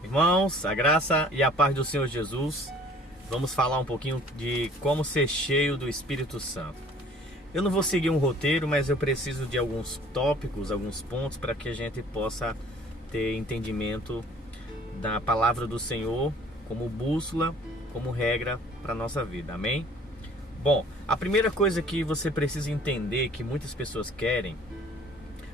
Irmãos, a graça e a paz do Senhor Jesus. Vamos falar um pouquinho de como ser cheio do Espírito Santo. Eu não vou seguir um roteiro, mas eu preciso de alguns tópicos, alguns pontos para que a gente possa ter entendimento da palavra do Senhor como bússola, como regra para a nossa vida. Amém? Bom, a primeira coisa que você precisa entender que muitas pessoas querem,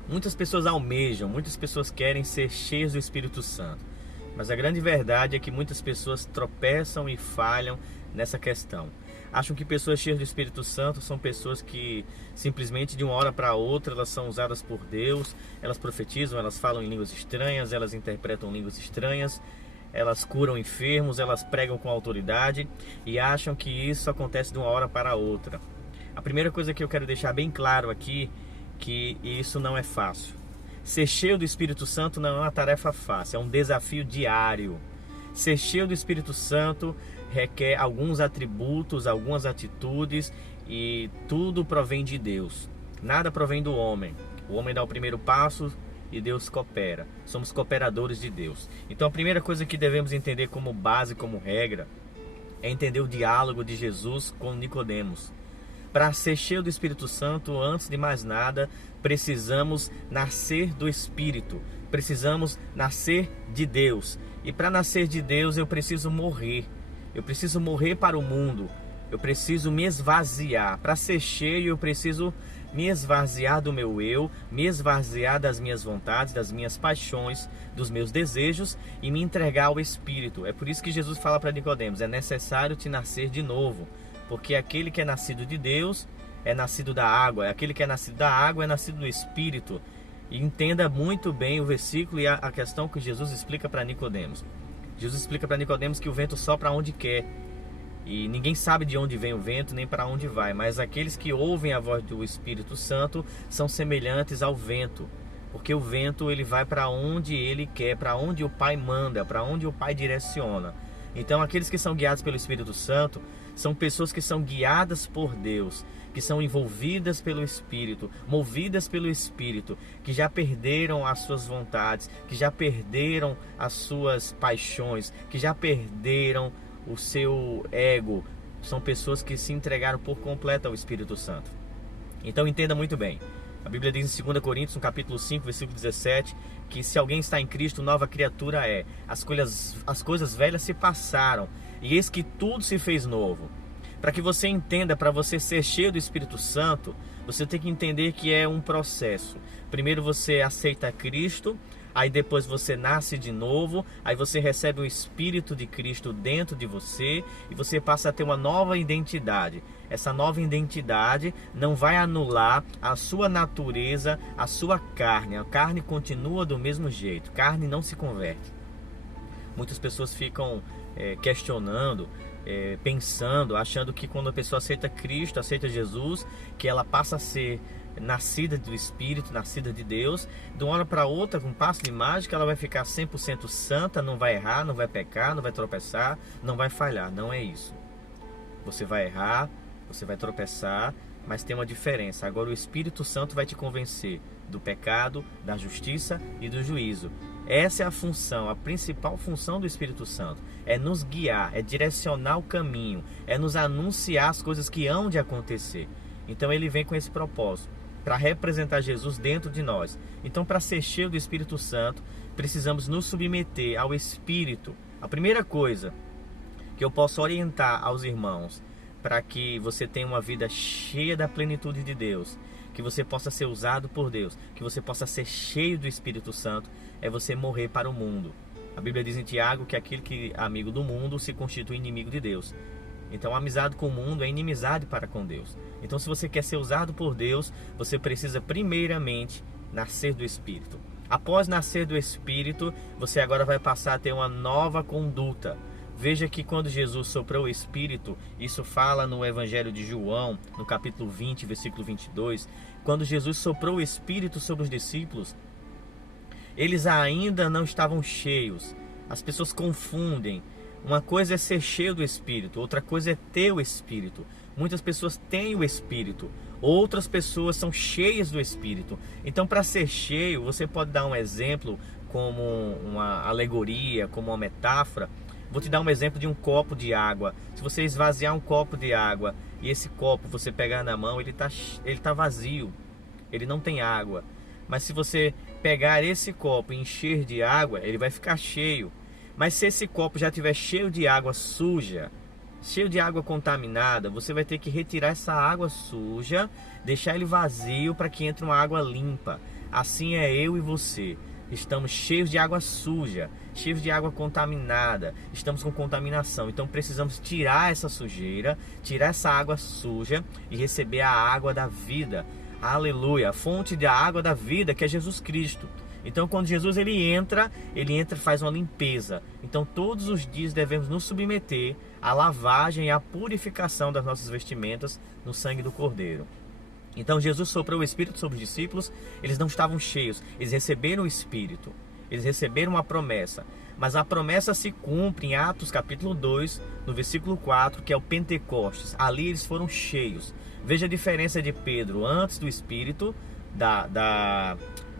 muitas pessoas almejam, muitas pessoas querem ser cheias do Espírito Santo. Mas a grande verdade é que muitas pessoas tropeçam e falham nessa questão. Acham que pessoas cheias do Espírito Santo são pessoas que simplesmente de uma hora para outra elas são usadas por Deus, elas profetizam, elas falam em línguas estranhas, elas interpretam línguas estranhas, elas curam enfermos, elas pregam com autoridade e acham que isso acontece de uma hora para outra. A primeira coisa que eu quero deixar bem claro aqui é que isso não é fácil. Ser cheio do Espírito Santo não é uma tarefa fácil, é um desafio diário. Ser cheio do Espírito Santo requer alguns atributos, algumas atitudes e tudo provém de Deus. Nada provém do homem. O homem dá o primeiro passo e Deus coopera. Somos cooperadores de Deus. Então a primeira coisa que devemos entender como base, como regra, é entender o diálogo de Jesus com Nicodemos. Para ser cheio do Espírito Santo, antes de mais nada, precisamos nascer do Espírito. Precisamos nascer de Deus. E para nascer de Deus, eu preciso morrer. Eu preciso morrer para o mundo. Eu preciso me esvaziar. Para ser cheio, eu preciso me esvaziar do meu eu, me esvaziar das minhas vontades, das minhas paixões, dos meus desejos e me entregar ao Espírito. É por isso que Jesus fala para Nicodemos, é necessário te nascer de novo. Porque aquele que é nascido de Deus é nascido da água, aquele que é nascido da água é nascido do Espírito. E entenda muito bem o versículo e a questão que Jesus explica para Nicodemos. Jesus explica para Nicodemos que o vento sopra onde quer. E ninguém sabe de onde vem o vento nem para onde vai. Mas aqueles que ouvem a voz do Espírito Santo são semelhantes ao vento. Porque o vento ele vai para onde ele quer, para onde o Pai manda, para onde o Pai direciona. Então aqueles que são guiados pelo Espírito Santo são pessoas que são guiadas por Deus, que são envolvidas pelo Espírito, movidas pelo Espírito, que já perderam as suas vontades, que já perderam as suas paixões, que já perderam o seu ego. São pessoas que se entregaram por completo ao Espírito Santo. Então entenda muito bem. A Bíblia diz em 2 Coríntios, no capítulo 5, versículo 17, que se alguém está em Cristo, nova criatura é. As coisas velhas se passaram, e eis que tudo se fez novo. Para que você entenda, para você ser cheio do Espírito Santo, você tem que entender que é um processo. Primeiro você aceita Cristo, aí depois você nasce de novo, aí você recebe o Espírito de Cristo dentro de você e você passa a ter uma nova identidade. Essa nova identidade não vai anular a sua natureza, a sua carne. A carne continua do mesmo jeito, carne não se converte. Muitas pessoas ficam questionando, pensando, achando que quando a pessoa aceita Cristo, aceita Jesus, que ela passa a ser nascida do Espírito, nascida de Deus, de uma hora para outra, com um passo de mágica, ela vai ficar 100% santa, não vai errar, não vai pecar, não vai tropeçar, não vai falhar. Não é isso. Você vai errar, você vai tropeçar, mas tem uma diferença. Agora o Espírito Santo vai te convencer do pecado, da justiça e do juízo. Essa é a função, a principal função do Espírito Santo. É nos guiar, é direcionar o caminho, é nos anunciar as coisas que hão de acontecer. Então ele vem com esse propósito, para representar Jesus dentro de nós. Então, para ser cheio do Espírito Santo, precisamos nos submeter ao Espírito. A primeira coisa que eu posso orientar aos irmãos, para que você tenha uma vida cheia da plenitude de Deus, que você possa ser usado por Deus, que você possa ser cheio do Espírito Santo, é você morrer para o mundo. A Bíblia diz em Tiago que aquele que é amigo do mundo se constitui inimigo de Deus. Então a amizade com o mundo é inimizade para com Deus. Então se você quer ser usado por Deus, você precisa primeiramente nascer do Espírito. Após nascer do Espírito, você agora vai passar a ter uma nova conduta. Veja que quando Jesus soprou o Espírito, isso fala no Evangelho de João, no capítulo 20, versículo 22, quando Jesus soprou o Espírito sobre os discípulos, eles ainda não estavam cheios. As pessoas confundem. Uma coisa é ser cheio do Espírito, outra coisa é ter o Espírito. Muitas pessoas têm o Espírito, outras pessoas são cheias do Espírito. Então, para ser cheio, você pode dar um exemplo como uma alegoria, como uma metáfora, vou te dar um exemplo de um copo de água. Se você esvaziar um copo de água e esse copo você pegar na mão, ele tá vazio, ele não tem água. Mas se você pegar esse copo e encher de água, ele vai ficar cheio. Mas se esse copo já estiver cheio de água suja, cheio de água contaminada, você vai ter que retirar essa água suja, deixar ele vazio para que entre uma água limpa. Assim é eu e você. Estamos cheios de água suja, cheios de água contaminada, estamos com contaminação. Então precisamos tirar essa sujeira, tirar essa água suja e receber a água da vida. Aleluia, a fonte da água da vida, que é Jesus Cristo. Então quando Jesus ele entra e faz uma limpeza. Então todos os dias devemos nos submeter à lavagem e à purificação das nossas vestimentas no sangue do Cordeiro. Então Jesus soprou o Espírito sobre os discípulos, eles não estavam cheios, eles receberam o Espírito, eles receberam uma promessa. Mas a promessa se cumpre em Atos capítulo 2, no versículo 4, que é o Pentecostes. Ali eles foram cheios. Veja a diferença de Pedro antes do Espírito,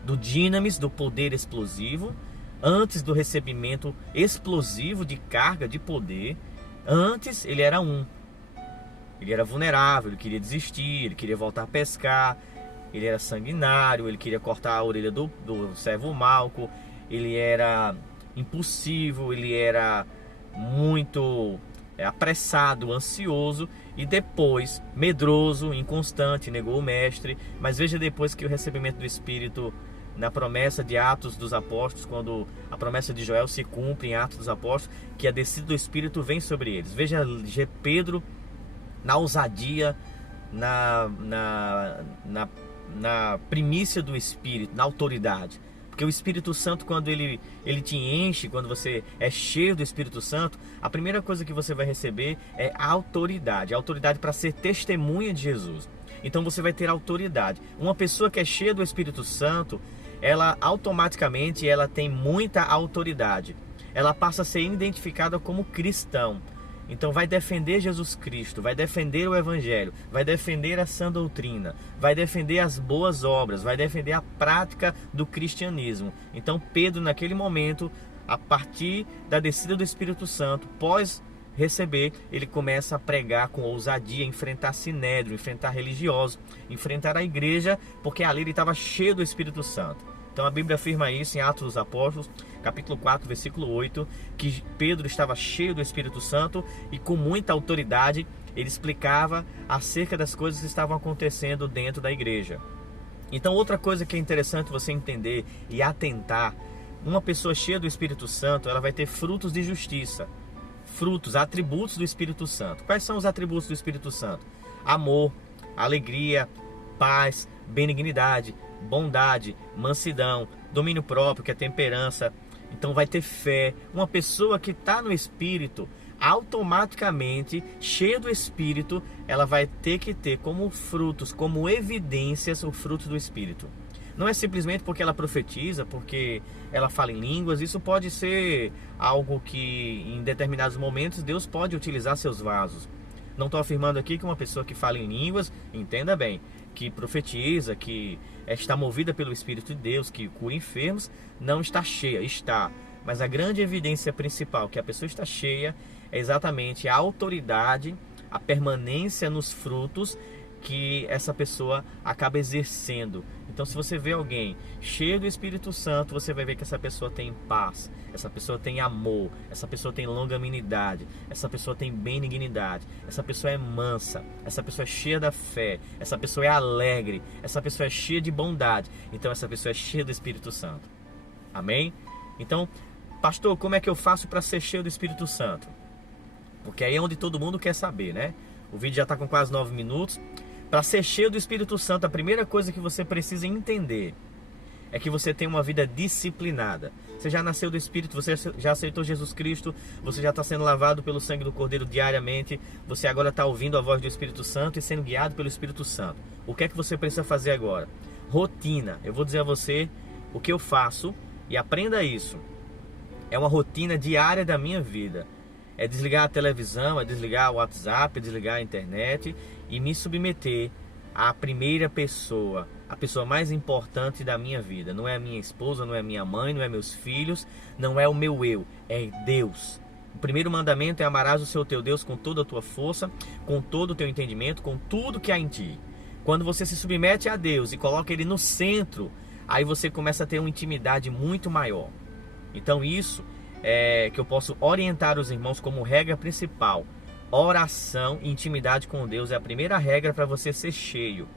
do dinamis, do poder explosivo, antes do recebimento explosivo de carga, de poder. Antes ele era ele era vulnerável, ele queria desistir, ele queria voltar a pescar, ele era sanguinário, ele queria cortar a orelha do servo Malco, ele era impulsivo, ele era muito apressado, ansioso, e depois medroso, inconstante, negou o mestre. Mas veja depois que o recebimento do Espírito, na promessa de Atos dos Apóstolos, quando a promessa de Joel se cumpre em Atos dos Apóstolos, que a descida do Espírito vem sobre eles. Veja Pedro na ousadia, na primícia do Espírito, na autoridade. Porque o Espírito Santo, quando ele te enche, quando você é cheio do Espírito Santo, a primeira coisa que você vai receber é a autoridade para ser testemunha de Jesus. Então você vai ter autoridade. Uma pessoa que é cheia do Espírito Santo, ela automaticamente tem muita autoridade. Ela passa a ser identificada como cristão. Então vai defender Jesus Cristo, vai defender o Evangelho, vai defender a sã doutrina, vai defender as boas obras, vai defender a prática do cristianismo. Então Pedro, naquele momento, a partir da descida do Espírito Santo, pós receber, ele começa a pregar com ousadia, enfrentar sinédrio, enfrentar religiosos, enfrentar a igreja, porque ali ele estava cheio do Espírito Santo. Então a Bíblia afirma isso em Atos dos Apóstolos, capítulo 4, versículo 8, que Pedro estava cheio do Espírito Santo e com muita autoridade ele explicava acerca das coisas que estavam acontecendo dentro da igreja. Então outra coisa que é interessante você entender e atentar, uma pessoa cheia do Espírito Santo, ela vai ter frutos de justiça, atributos do Espírito Santo. Quais são os atributos do Espírito Santo? Amor, alegria, paz, benignidade, bondade, mansidão, domínio próprio, que é temperança. Então vai ter fé. Uma pessoa que está no Espírito, automaticamente, cheia do Espírito, ela vai ter que ter como frutos, como evidências, o fruto do Espírito. Não é simplesmente porque ela profetiza, porque ela fala em línguas. Isso pode ser algo que em determinados momentos Deus pode utilizar seus vasos. Não estou afirmando aqui que uma pessoa que fala em línguas, entenda bem, que profetiza, que está movida pelo Espírito de Deus, que cura enfermos, não está cheia, está. Mas a grande evidência principal que a pessoa está cheia é exatamente a autoridade, a permanência nos frutos que essa pessoa acaba exercendo. Então, se você vê alguém cheio do Espírito Santo, você vai ver que essa pessoa tem paz, essa pessoa tem amor, essa pessoa tem longanimidade, essa pessoa tem benignidade, essa pessoa é mansa, essa pessoa é cheia da fé, essa pessoa é alegre, essa pessoa é cheia de bondade. Então, essa pessoa é cheia do Espírito Santo. Amém? Então, pastor, como é que eu faço para ser cheio do Espírito Santo? Porque aí é onde todo mundo quer saber, né? O vídeo já está com quase 9 minutos. Para ser cheio do Espírito Santo, a primeira coisa que você precisa entender é que você tem uma vida disciplinada. Você já nasceu do Espírito, você já aceitou Jesus Cristo, você já está sendo lavado pelo sangue do Cordeiro diariamente, você agora está ouvindo a voz do Espírito Santo e sendo guiado pelo Espírito Santo. O que é que você precisa fazer agora? Rotina. Eu vou dizer a você o que eu faço e aprenda isso. É uma rotina diária da minha vida. É desligar a televisão, é desligar o WhatsApp, é desligar a internet e me submeter à primeira pessoa, a pessoa mais importante da minha vida. Não é a minha esposa, não é a minha mãe, não é meus filhos, não é o meu eu, é Deus. O primeiro mandamento é: amarás o Senhor teu Deus com toda a tua força, com todo o teu entendimento, com tudo que há em ti. Quando você se submete a Deus e coloca Ele no centro, aí você começa a ter uma intimidade muito maior. Então isso é que eu posso orientar os irmãos como regra principal. Oração e intimidade com Deus é a primeira regra para você ser cheio.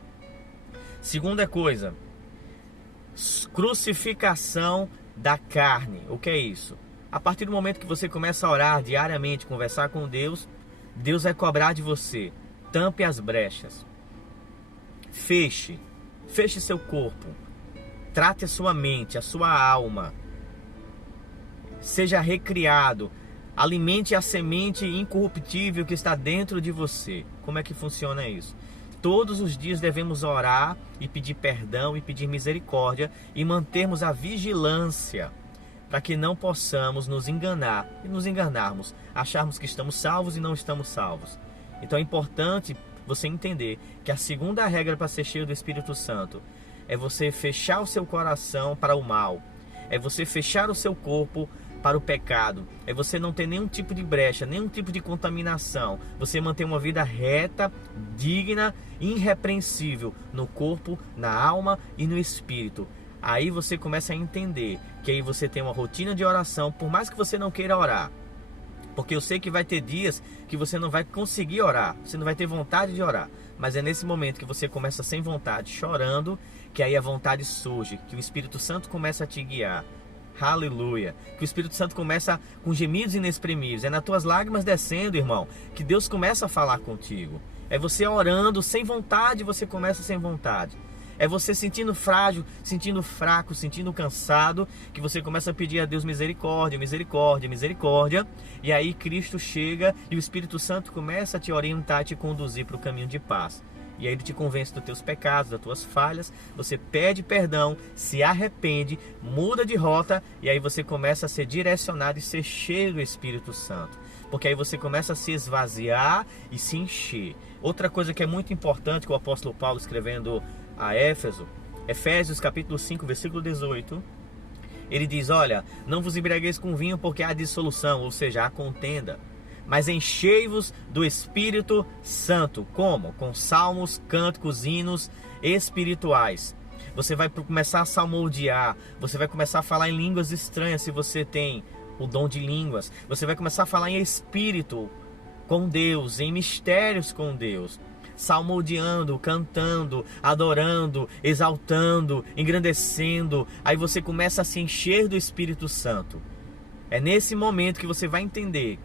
Segunda coisa, crucificação da carne. O que é isso? A partir do momento que você começa a orar diariamente, conversar com Deus, Deus vai cobrar de você. Tampe as brechas. Feche seu corpo. Trate a sua mente, a sua alma. Seja recriado. Alimente a semente incorruptível que está dentro de você. Como é que funciona isso? Todos os dias devemos orar e pedir perdão e pedir misericórdia e mantermos a vigilância para que não possamos nos enganar e nos enganarmos, acharmos que estamos salvos e não estamos salvos. Então é importante você entender que a segunda regra para ser cheio do Espírito Santo é você fechar o seu coração para o mal, é você fechar o seu corpo para o pecado, é você não ter nenhum tipo de brecha, nenhum tipo de contaminação, você manter uma vida reta, digna, irrepreensível no corpo, na alma e no espírito. Aí você começa a entender que aí você tem uma rotina de oração, por mais que você não queira orar, porque eu sei que vai ter dias que você não vai conseguir orar, você não vai ter vontade de orar, mas é nesse momento que você começa sem vontade, chorando, que aí a vontade surge, que o Espírito Santo começa a te guiar. Aleluia. Que o Espírito Santo começa com gemidos inexprimíveis. É nas tuas lágrimas descendo, irmão, que Deus começa a falar contigo. É você orando sem vontade, você começa sem vontade. É você sentindo frágil, sentindo fraco, sentindo cansado, que você começa a pedir a Deus misericórdia, misericórdia, misericórdia. E aí Cristo chega e o Espírito Santo começa a te orientar, a te conduzir para o caminho de paz. E aí ele te convence dos teus pecados, das tuas falhas, você pede perdão, se arrepende, muda de rota e aí você começa a ser direcionado e ser cheio do Espírito Santo. Porque aí você começa a se esvaziar e se encher. Outra coisa que é muito importante que o apóstolo Paulo escrevendo a Efésios capítulo 5, versículo 18, ele diz: olha, não vos embriagueis com vinho porque há dissolução, ou seja, há contenda. Mas enchei-vos do Espírito Santo. Como? Com salmos, cânticos, hinos espirituais. Você vai começar a salmodiar. Você vai começar a falar em línguas estranhas se você tem o dom de línguas. Você vai começar a falar em espírito com Deus, em mistérios com Deus. Salmodiando, cantando, adorando, exaltando, engrandecendo. Aí você começa a se encher do Espírito Santo. É nesse momento que você vai entender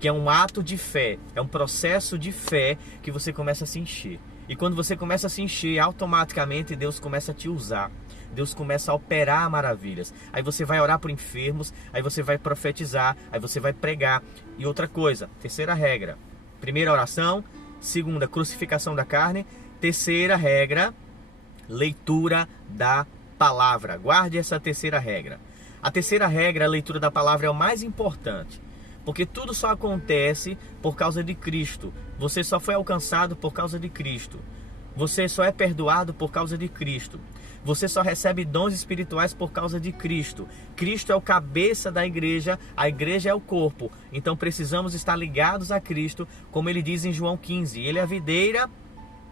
que é um ato de fé, é um processo de fé que você começa a se encher. E quando você começa a se encher, automaticamente Deus começa a te usar. Deus começa a operar maravilhas. Aí você vai orar por enfermos, aí você vai profetizar, aí você vai pregar. E outra coisa, terceira regra. Primeira, oração. Segunda, crucificação da carne. Terceira regra, leitura da palavra. Guarde essa terceira regra. A terceira regra, a leitura da palavra, é o mais importante. Porque tudo só acontece por causa de Cristo. Você só foi alcançado por causa de Cristo. Você só é perdoado por causa de Cristo. Você só recebe dons espirituais por causa de Cristo. Cristo é o cabeça da igreja, a igreja é o corpo. Então precisamos estar ligados a Cristo, como ele diz em João 15. Ele é a videira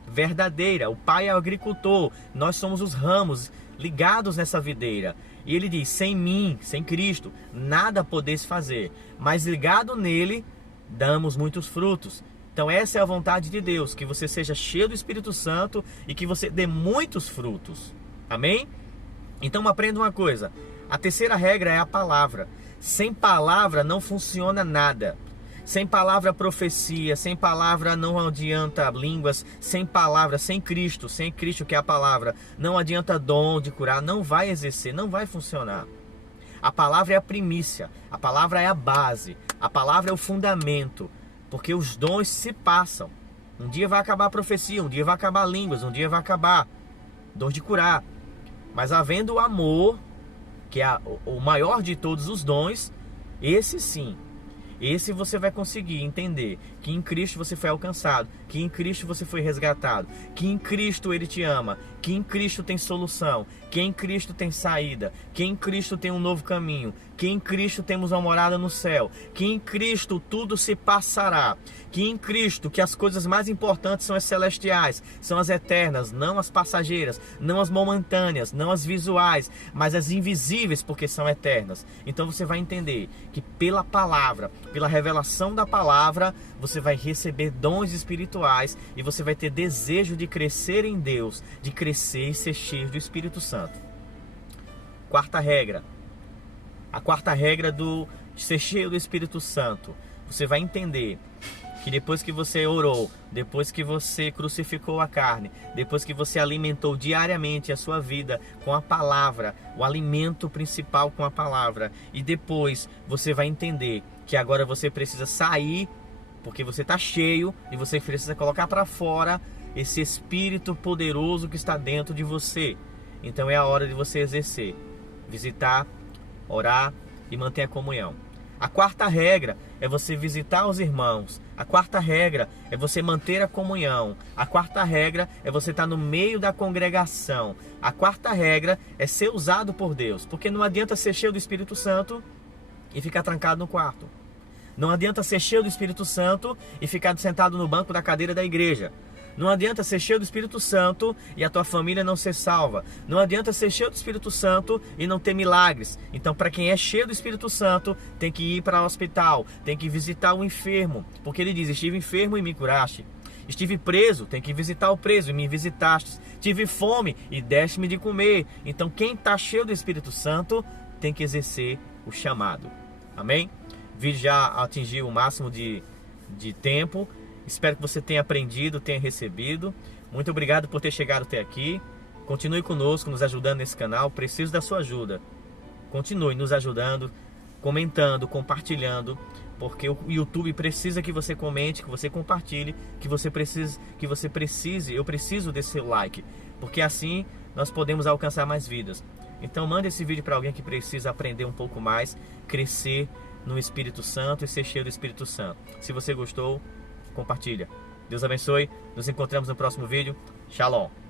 verdadeira, o Pai é o agricultor, nós somos os ramos ligados nessa videira. E ele diz: sem mim, sem Cristo, nada podeis fazer, mas ligado nele, damos muitos frutos. Então essa é a vontade de Deus, que você seja cheio do Espírito Santo e que você dê muitos frutos. Amém? Então aprenda uma coisa, a terceira regra é a palavra. Sem palavra não funciona nada. Sem palavra profecia, sem palavra não adianta línguas, sem palavra, sem Cristo que é a palavra, não adianta dom de curar, não vai exercer, não vai funcionar. A palavra é a primícia, a palavra é a base, a palavra é o fundamento, porque os dons se passam. Um dia vai acabar a profecia, um dia vai acabar línguas, um dia vai acabar dons de curar. Mas havendo o amor, que é o maior de todos os dons, esse sim. Esse você vai conseguir entender que em Cristo você foi alcançado, que em Cristo você foi resgatado, que em Cristo Ele te ama, que em Cristo tem solução, que em Cristo tem saída, que em Cristo tem um novo caminho, que em Cristo temos uma morada no céu, que em Cristo tudo se passará, que em Cristo que as coisas mais importantes são as celestiais, são as eternas, não as passageiras, não as momentâneas, não as visuais, mas as invisíveis, porque são eternas. Então você vai entender que pela palavra, pela revelação da palavra, você vai receber dons espirituais e você vai ter desejo de crescer em Deus, de crescer e ser cheio do Espírito Santo. Quarta regra. A quarta regra do ser cheio do Espírito Santo. Você vai entender que depois que você orou, depois que você crucificou a carne, depois que você alimentou diariamente a sua vida com a palavra, o alimento principal com a palavra, e depois você vai entender que agora você precisa sair, porque você está cheio, e você precisa colocar para fora esse Espírito poderoso que está dentro de você. Então é a hora de você exercer, visitar, orar e manter a comunhão. A quarta regra é você visitar os irmãos. A quarta regra é você manter a comunhão. A quarta regra é você estar no meio da congregação. A quarta regra é ser usado por Deus. Porque não adianta ser cheio do Espírito Santo e ficar trancado no quarto. Não adianta ser cheio do Espírito Santo e ficar sentado no banco da cadeira da igreja. Não adianta ser cheio do Espírito Santo e a tua família não ser salva. Não adianta ser cheio do Espírito Santo e não ter milagres. Então, para quem é cheio do Espírito Santo, tem que ir para o hospital, tem que visitar o enfermo. Porque ele diz, estive enfermo e me curaste. Estive preso, tem que visitar o preso e me visitaste. Tive fome e deste-me de comer. Então, quem está cheio do Espírito Santo tem que exercer o chamado. Amém? O vídeo já atingiu o máximo de tempo. Espero que você tenha aprendido, tenha recebido. Muito obrigado por ter chegado até aqui. Continue conosco, nos ajudando nesse canal. Preciso da sua ajuda. Continue nos ajudando, comentando, compartilhando, porque o YouTube precisa que você comente, que você compartilhe, que você precise, eu preciso desse seu like, porque assim nós podemos alcançar mais vidas. Então mande esse vídeo para alguém que precisa aprender um pouco mais, crescer no Espírito Santo e ser cheio do Espírito Santo. Se você gostou, compartilha. Deus abençoe. Nos encontramos no próximo vídeo. Shalom.